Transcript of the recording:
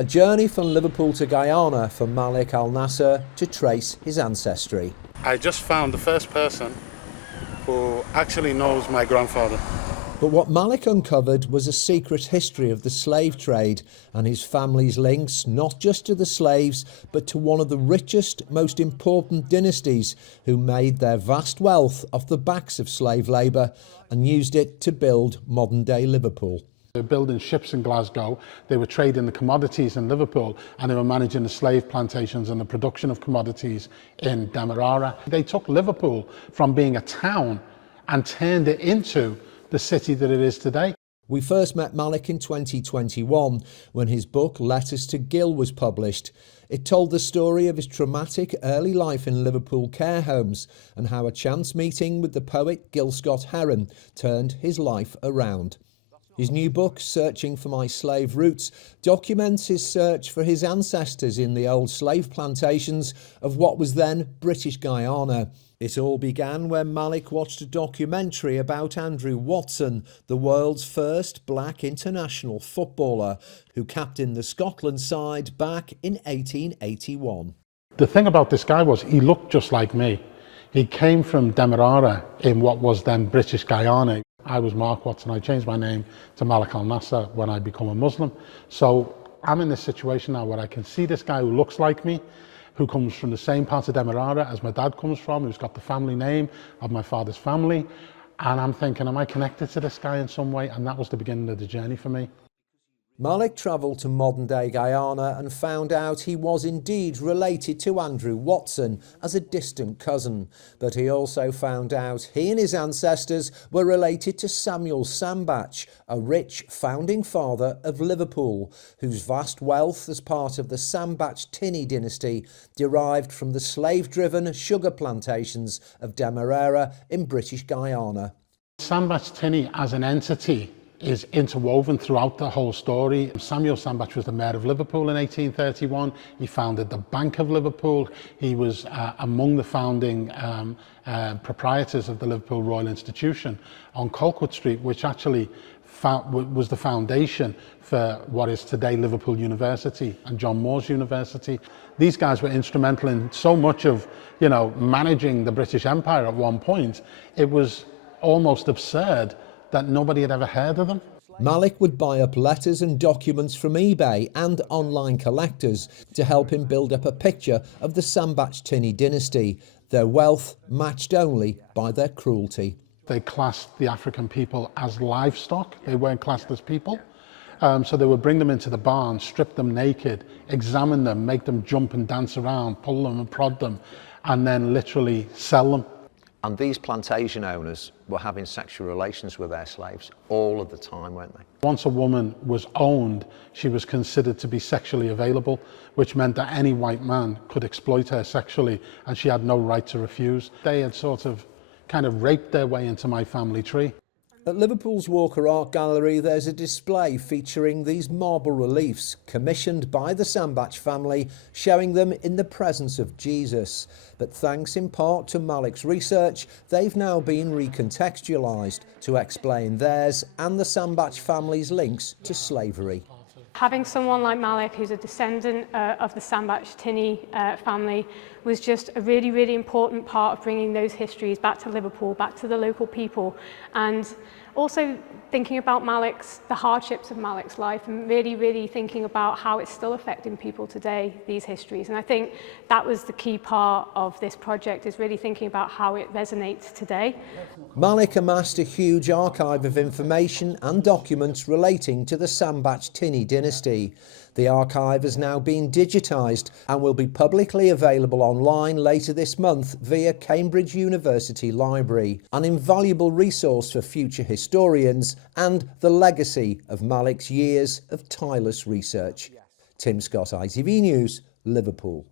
A journey from Liverpool to Guyana for Malik Al Nasir to trace his ancestry. I just found the first person who actually knows my grandfather. But what Malik uncovered was a secret history of the slave trade and his family's links not just to the slaves but to one of the richest, most important dynasties who made their vast wealth off the backs of slave labour and used it to build modern-day Liverpool. They were building ships in Glasgow, they were trading the commodities in Liverpool, and they were managing the slave plantations and the production of commodities in Demerara. They took Liverpool from being a town and turned it into the city that it is today. We first met Malik in 2021 when his book Letters to Gil was published. It told the story of his traumatic early life in Liverpool care homes and how a chance meeting with the poet Gil Scott Heron turned his life around. His new book, Searching for My Slave Roots, documents his search for his ancestors in the old slave plantations of what was then British Guyana. It all began when Malik watched a documentary about Andrew Watson, the world's first black international footballer, who captained the Scotland side back in 1881. The thing about this guy was he looked just like me. He came from Demerara in what was then British Guyana. I was Mark Watson. I changed my name to Malik Al Nasir when I become a Muslim. So I'm in this situation now where I can see this guy who looks like me, who comes from the same part of Demerara as my dad comes from, who's got the family name of my father's family. And I'm thinking, am I connected to this guy in some way? And that was the beginning of the journey for me. Malik travelled to modern-day Guyana and found out he was indeed related to Andrew Watson as a distant cousin. But he also found out he and his ancestors were related to Samuel Sambbach, a rich founding father of Liverpool, whose vast wealth as part of the Sambbach Tinney dynasty derived from the slave-driven sugar plantations of Demerara in British Guyana. Sambbach Tinney as an entity is interwoven throughout the whole story. Samuel Sambbach was the mayor of Liverpool in 1831. He founded the Bank of Liverpool. He was among the founding proprietors of the Liverpool Royal Institution on Colquitt Street, which actually was the foundation for what is today Liverpool University and John Moores University. These guys were instrumental in so much of, managing the British Empire at one point. It was almost absurd that nobody had ever heard of them. Malik would buy up letters and documents from eBay and online collectors to help him build up a picture of the Sambbach Tinney dynasty, their wealth matched only by their cruelty. They classed the African people as livestock. They weren't classed as people. So they would bring them into the barn, strip them naked, examine them, make them jump and dance around, pull them and prod them, and then literally sell them. And these plantation owners were having sexual relations with their slaves all of the time, weren't they? Once a woman was owned, she was considered to be sexually available, which meant that any white man could exploit her sexually and she had no right to refuse. They had kind of raped their way into my family tree. At Liverpool's Walker Art Gallery, there's a display featuring these marble reliefs commissioned by the Sambbach family, showing them in the presence of Jesus. But thanks in part to Malik's research, they've now been recontextualised to explain theirs and the Sambbach family's links to slavery. Having someone like Malik, who's a descendant of the Sambbach Tinney family, was just a really, really important part of bringing those histories back to Liverpool, back to the local people, and also thinking about the hardships of Malik's life, and really, really thinking about how it's still affecting people today, these histories. And I think that was the key part of this project, is really thinking about how it resonates today. Malik amassed a huge archive of information and documents relating to the Sambbach Tinney dynasty. The archive has now been digitised and will be publicly available online later this month via Cambridge University Library, an invaluable resource for future historians and the legacy of Malik's years of tireless research. Tim Scott, ITV News, Liverpool.